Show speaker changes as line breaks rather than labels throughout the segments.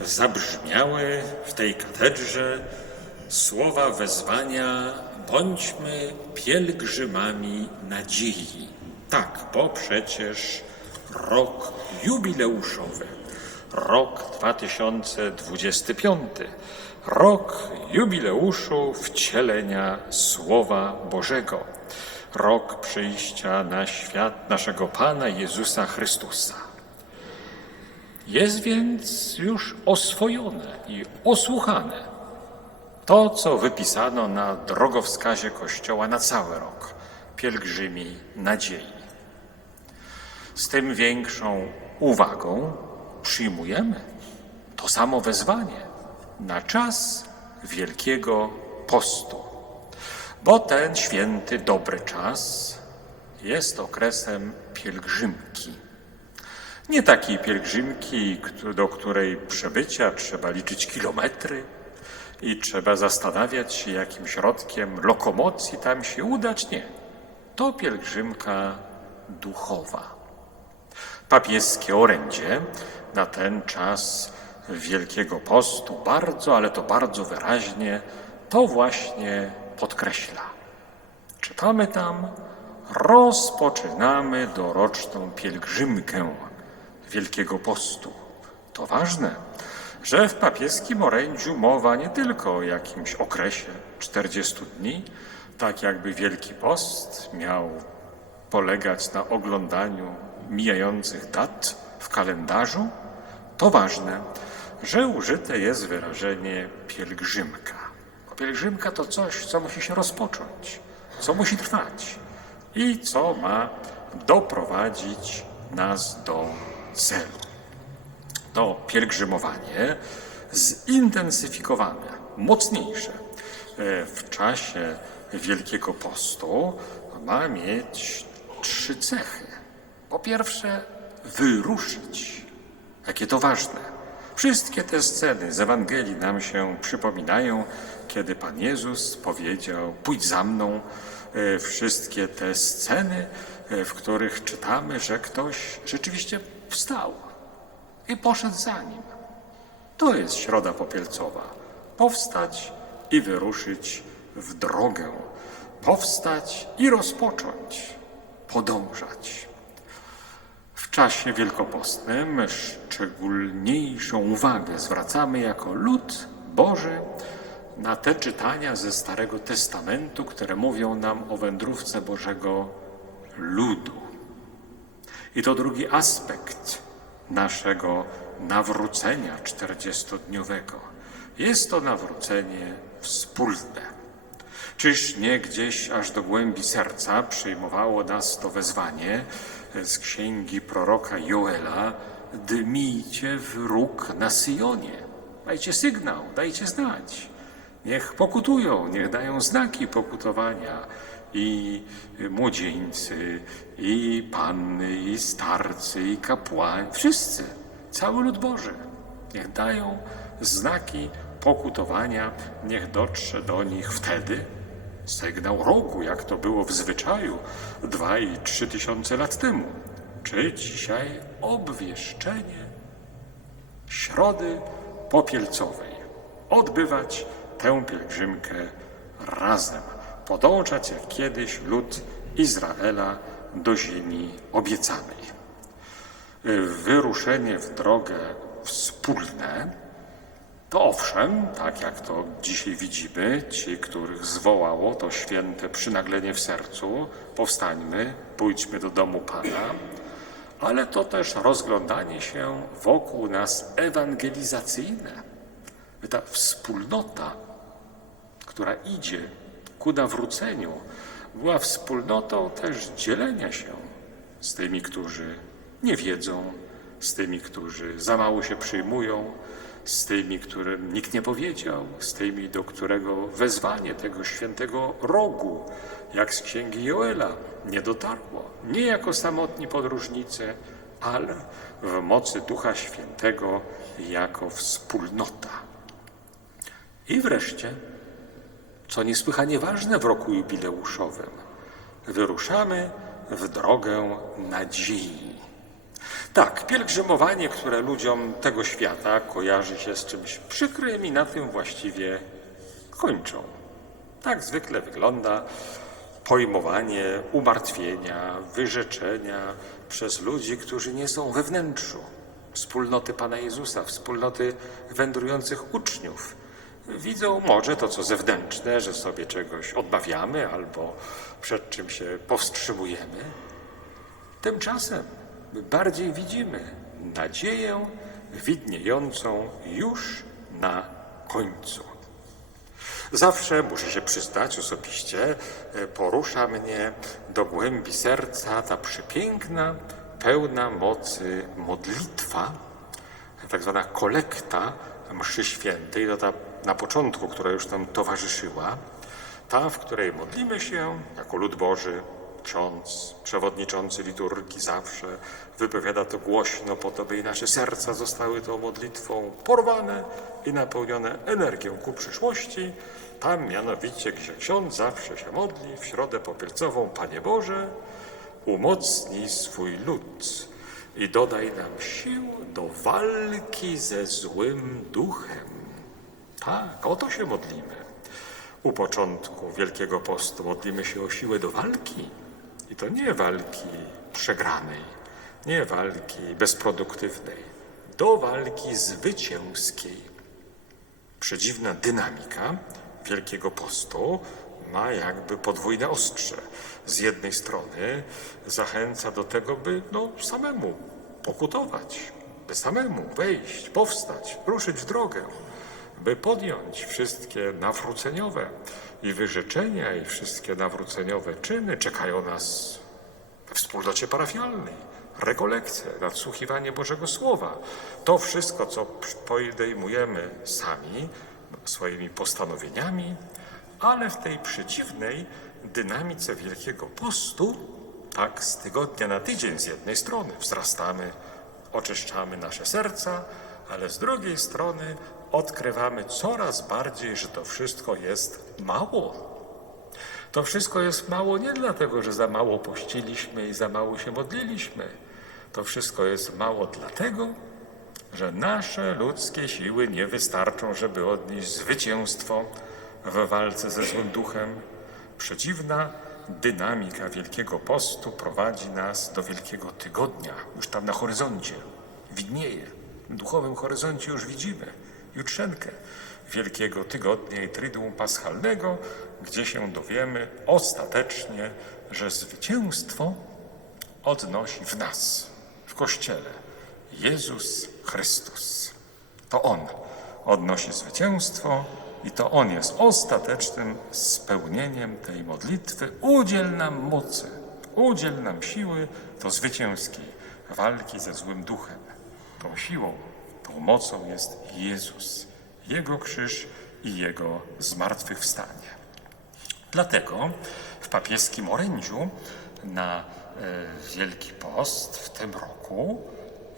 zabrzmiały w tej katedrze słowa wezwania bądźmy pielgrzymami nadziei. Tak, bo przecież rok jubileuszowy, rok 2025, rok jubileuszu wcielenia Słowa Bożego, rok przyjścia na świat naszego Pana Jezusa Chrystusa. Jest więc już oswojone i osłuchane to, co wypisano na drogowskazie Kościoła na cały rok pielgrzymi nadziei. Z tym większą uwagą przyjmujemy to samo wezwanie na czas Wielkiego Postu, bo ten święty, dobry czas jest okresem pielgrzymki. Nie takiej pielgrzymki, do której przebycia trzeba liczyć kilometry i trzeba zastanawiać się, jakim środkiem lokomocji tam się udać. Nie. To pielgrzymka duchowa. Papieskie orędzie na ten czas Wielkiego Postu bardzo, ale to bardzo wyraźnie to właśnie podkreśla. Czytamy tam, rozpoczynamy doroczną pielgrzymkę Wielkiego Postu. To ważne, że w papieskim orędziu mowa nie tylko o jakimś okresie 40 dni, tak jakby Wielki Post miał polegać na oglądaniu mijających dat w kalendarzu, to ważne, że użyte jest wyrażenie pielgrzymka. Bo pielgrzymka to coś, co musi się rozpocząć, co musi trwać i co ma doprowadzić nas do celu. To pielgrzymowanie zintensyfikowane, mocniejsze e, w czasie Wielkiego Postu ma mieć trzy cechy. Po pierwsze, wyruszyć. Jakie to ważne. Wszystkie te sceny z Ewangelii nam się przypominają, kiedy Pan Jezus powiedział: Pójdź za mną. E, Wszystkie te sceny, e, w których czytamy, że ktoś rzeczywiście wstał i poszedł za nim. To jest środa popielcowa. Powstać i wyruszyć w drogę. Powstać i rozpocząć. Podążać. W czasie wielkopostnym szczególniejszą uwagę zwracamy jako lud Boży na te czytania ze Starego Testamentu, które mówią nam o wędrówce Bożego ludu. I to drugi aspekt naszego nawrócenia czterdziestodniowego. Jest to nawrócenie wspólne. Czyż nie gdzieś aż do głębi serca przyjmowało nas to wezwanie z księgi proroka Joela dmijcie w róg na Syjonie. Dajcie sygnał, dajcie znać. Niech pokutują, niech dają znaki pokutowania i młodzieńcy, i panny, i starcy, i kapłani, wszyscy, cały lud Boży. Niech dają znaki pokutowania, niech dotrze do nich wtedy sygnał rogu, jak to było w zwyczaju dwa i trzy tysiące lat temu. Czy dzisiaj obwieszczenie środy popielcowej. Odbywać tę pielgrzymkę razem. Podążać jak kiedyś lud Izraela do ziemi obiecanej. Wyruszenie w drogę wspólne to owszem, tak jak to dzisiaj widzimy, ci, których zwołało to święte przynaglenie w sercu, powstańmy, pójdźmy do domu Pana, ale to też rozglądanie się wokół nas ewangelizacyjne. Ta wspólnota, która idzie ku nawróceniu, była wspólnotą też dzielenia się z tymi, którzy nie wiedzą, z tymi, którzy za mało się przyjmują, z tymi, którym nikt nie powiedział, z tymi, do którego wezwanie tego świętego rogu, jak z księgi Joela, nie dotarło. Nie jako samotni podróżnicy, ale w mocy Ducha Świętego jako wspólnota. I wreszcie, co niesłychanie ważne w roku jubileuszowym, wyruszamy w drogę nadziei. Tak, pielgrzymowanie, które ludziom tego świata kojarzy się z czymś przykrym i na tym właściwie kończą. Tak zwykle wygląda pojmowanie umartwienia, wyrzeczenia przez ludzi, którzy nie są we wnętrzu wspólnoty Pana Jezusa, wspólnoty wędrujących uczniów. Widzą może to, co zewnętrzne, że sobie czegoś odmawiamy albo przed czym się powstrzymujemy. Tymczasem bardziej widzimy nadzieję widniejącą już na końcu. Zawsze, muszę się przyznać osobiście, e, porusza mnie do głębi serca ta przepiękna, pełna mocy modlitwa, tak zwana kolekta mszy świętej, to ta na początku, która już nam towarzyszyła, ta, w której modlimy się jako lud Boży, ksiądz, przewodniczący liturgii zawsze wypowiada to głośno po to, by i nasze serca zostały tą modlitwą porwane i napełnione energią ku przyszłości. Tam mianowicie, gdzie ksiądz zawsze się modli w środę popielcową, Panie Boże, umocnij swój lud i dodaj nam sił do walki ze złym duchem. Tak, o to się modlimy. U początku Wielkiego Postu modlimy się o siłę do walki. I to nie walki przegranej, nie walki bezproduktywnej, do walki zwycięskiej. Przedziwna dynamika Wielkiego Postu ma jakby podwójne ostrze. Z jednej strony zachęca do tego, by no, samemu pokutować, by samemu wejść, powstać, ruszyć w drogę, by podjąć wszystkie nawróceniowe i wyrzeczenia, i wszystkie nawróceniowe czyny. Czekają nas we wspólnocie parafialnej, rekolekcje, nadsłuchiwanie Bożego Słowa. To wszystko, co podejmujemy sami, swoimi postanowieniami, ale w tej przeciwnej dynamice Wielkiego Postu, tak z tygodnia na tydzień z jednej strony wzrastamy, oczyszczamy nasze serca, ale z drugiej strony odkrywamy coraz bardziej, że to wszystko jest mało. To wszystko jest mało nie dlatego, że za mało pościliśmy i za mało się modliliśmy. To wszystko jest mało dlatego, że nasze ludzkie siły nie wystarczą, żeby odnieść zwycięstwo w walce ze złym duchem. Przeciwna dynamika Wielkiego Postu prowadzi nas do Wielkiego Tygodnia, już tam na horyzoncie. Widnieje. W duchowym horyzoncie już widzimy jutrzenkę Wielkiego Tygodnia i Triduum Paschalnego, gdzie się dowiemy ostatecznie, że zwycięstwo odnosi w nas, w Kościele, Jezus Chrystus. To On odnosi zwycięstwo i to On jest ostatecznym spełnieniem tej modlitwy. Udziel nam mocy, udziel nam siły do zwycięskiej walki ze złym duchem. Tą siłą, tą mocą jest Jezus, Jego krzyż i Jego zmartwychwstanie. Dlatego w papieskim orędziu na e, Wielki Post w tym roku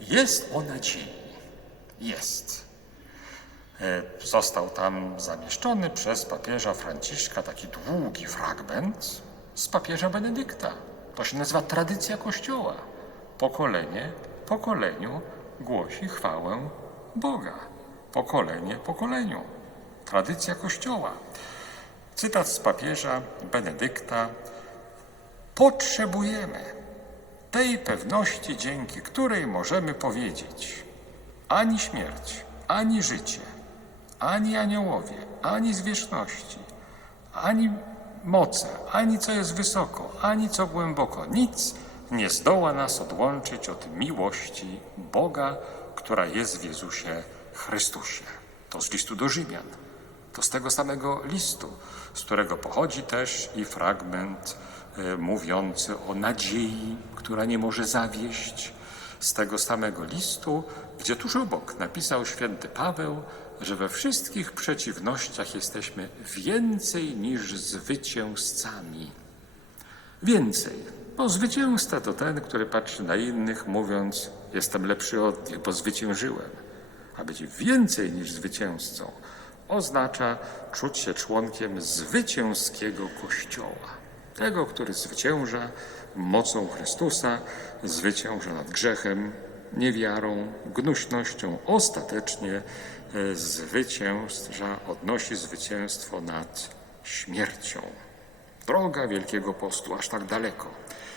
jest o nadziei. Jest. E, Został tam zamieszczony przez papieża Franciszka taki długi fragment z papieża Benedykta. To się nazywa tradycja Kościoła. Pokolenie pokoleniu głosi chwałę Boga. Pokolenie pokoleniu. Tradycja Kościoła. Cytat z papieża Benedykta. Potrzebujemy tej pewności, dzięki której możemy powiedzieć: ani śmierć, ani życie, ani aniołowie, ani zwierzchności, ani moce, ani co jest wysoko, ani co głęboko, nic nie zdoła nas odłączyć od miłości Boga, która jest w Jezusie Chrystusie. To z listu do Rzymian. To z tego samego listu, z którego pochodzi też i fragment e, mówiący o nadziei, która nie może zawieść. Z tego samego listu, gdzie tuż obok napisał święty Paweł, że we wszystkich przeciwnościach jesteśmy więcej niż zwycięzcami. Więcej, bo zwycięzca to ten, który patrzy na innych, mówiąc: Jestem lepszy od nich, bo zwyciężyłem. A być więcej niż zwycięzcą oznacza czuć się członkiem zwycięskiego Kościoła. Tego, który zwycięża mocą Chrystusa, zwycięża nad grzechem, niewiarą, gnuśnością ostatecznie e, zwycięża, odnosi zwycięstwo nad śmiercią. Droga Wielkiego Postu aż tak daleko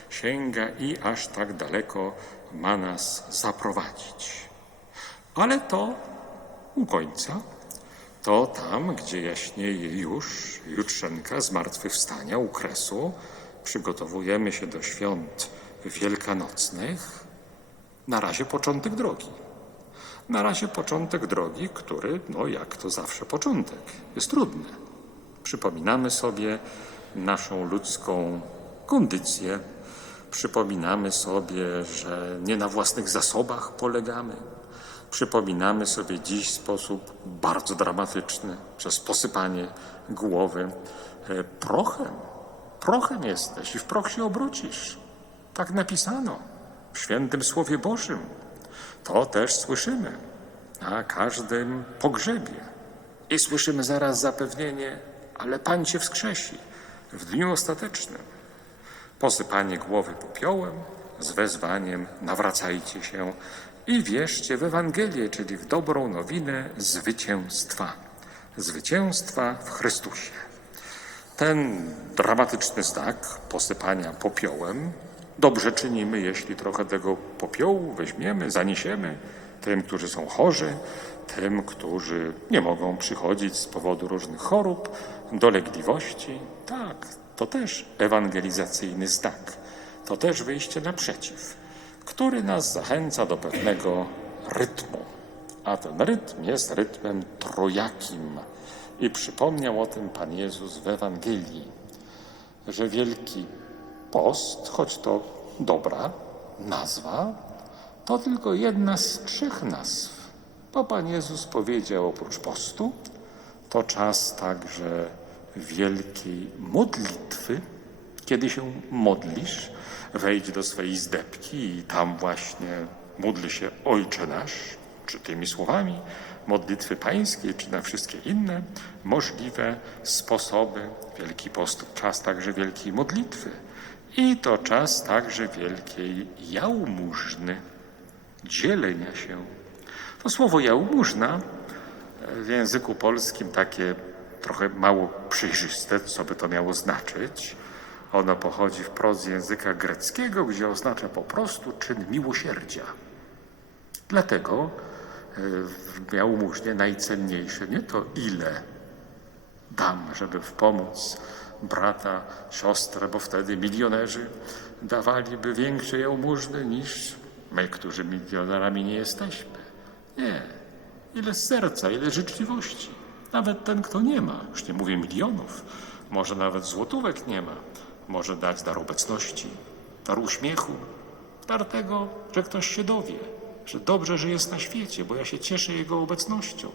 sięga i aż tak daleko ma nas zaprowadzić. Ale to u końca, to tam, gdzie jaśnieje już jutrzenka zmartwychwstania u kresu, przygotowujemy się do świąt wielkanocnych. Na razie początek drogi. Na razie początek drogi, który, no jak to zawsze początek, jest trudny. Przypominamy sobie naszą ludzką kondycję. Przypominamy sobie, że nie na własnych zasobach polegamy. Przypominamy sobie dziś w sposób bardzo dramatyczny, przez posypanie głowy e, prochem. Prochem jesteś i w proch się obrócisz. Tak napisano w świętym Słowie Bożym. To też słyszymy na każdym pogrzebie. I słyszymy zaraz zapewnienie, ale Pan cię wskrzesi w dniu ostatecznym. Posypanie głowy popiołem z wezwaniem nawracajcie się i wierzcie w Ewangelię, czyli w dobrą nowinę zwycięstwa. Zwycięstwa w Chrystusie. Ten dramatyczny znak posypania popiołem dobrze czynimy, jeśli trochę tego popiołu weźmiemy, zaniesiemy tym, którzy są chorzy, tym, którzy nie mogą przychodzić z powodu różnych chorób, dolegliwości. Tak, to też ewangelizacyjny znak. To też wyjście naprzeciw, który nas zachęca do pewnego rytmu. A ten rytm jest rytmem trojakim. I przypomniał o tym Pan Jezus w Ewangelii, że Wielki Post, choć to dobra nazwa, to tylko jedna z trzech nazw. Bo Pan Jezus powiedział oprócz postu, to czas także wielkiej modlitwy, kiedy się modlisz, wejdź do swojej zdebki i tam właśnie módl się Ojcze Nasz, czy tymi słowami modlitwy pańskiej, czy na wszystkie inne możliwe sposoby. Wielki Post czas także wielkiej modlitwy i to czas także wielkiej jałmużny, dzielenia się. To słowo jałmużna w języku polskim takie trochę mało przejrzyste, co by to miało znaczyć. Ono pochodzi wprost z języka greckiego, gdzie oznacza po prostu czyn miłosierdzia. Dlatego e, w jałmużnie najcenniejsze nie to ile dam, żeby pomóc brata, siostrę, bo wtedy milionerzy dawaliby większe jałmużny niż my, którzy milionerami nie jesteśmy. Nie. Ile serca, ile życzliwości. Nawet ten, kto nie ma, już nie mówię milionów, może nawet złotówek nie ma, może dać dar obecności, dar uśmiechu, dar tego, że ktoś się dowie, że dobrze, że jest na świecie, bo ja się cieszę Jego obecnością.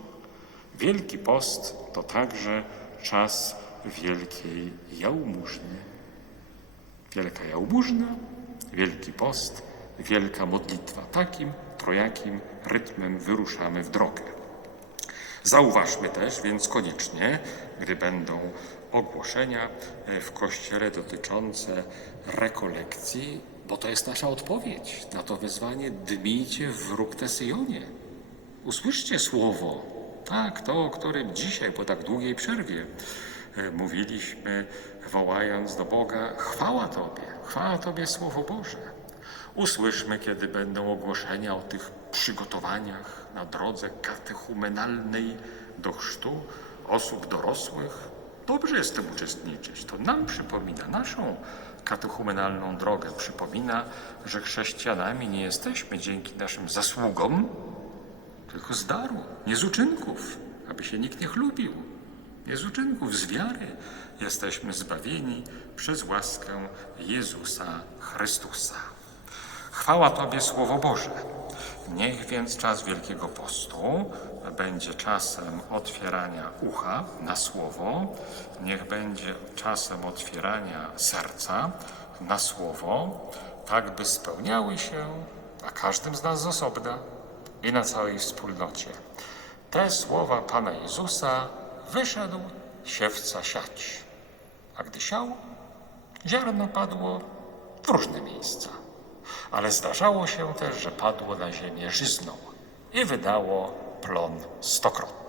Wielki Post to także czas wielkiej jałmużny. Wielka jałmużna, Wielki Post, wielka modlitwa. Takim trojakim rytmem wyruszamy w drogę. Zauważmy też więc koniecznie, gdy będą ogłoszenia e, w kościele dotyczące rekolekcji, bo to jest nasza odpowiedź na to wezwanie dmijcie w róg Syjonie. Usłyszcie słowo, tak, to, o którym dzisiaj po tak długiej przerwie e, mówiliśmy, wołając do Boga, chwała Tobie, chwała Tobie Słowo Boże. Usłyszmy, kiedy będą ogłoszenia o tych przygotowaniach na drodze katechumenalnej do chrztu osób dorosłych. Dobrze jest w tym uczestniczyć. To nam przypomina naszą katechumenalną drogę. Przypomina, że chrześcijanami nie jesteśmy dzięki naszym zasługom, tylko z daru, nie z uczynków, aby się nikt nie chlubił. Nie z uczynków, z wiary jesteśmy zbawieni przez łaskę Jezusa Chrystusa. Chwała Tobie, Słowo Boże. Niech więc czas Wielkiego Postu będzie czasem otwierania ucha na Słowo, niech będzie czasem otwierania serca na Słowo, tak by spełniały się na każdym z nas z osobna i na całej wspólnocie. Te słowa Pana Jezusa wyszedł siewca siać, a gdy siał, ziarno padło w różne miejsca. Ale zdarzało się też, że padło na ziemię żyzną i wydało plon stokrotny.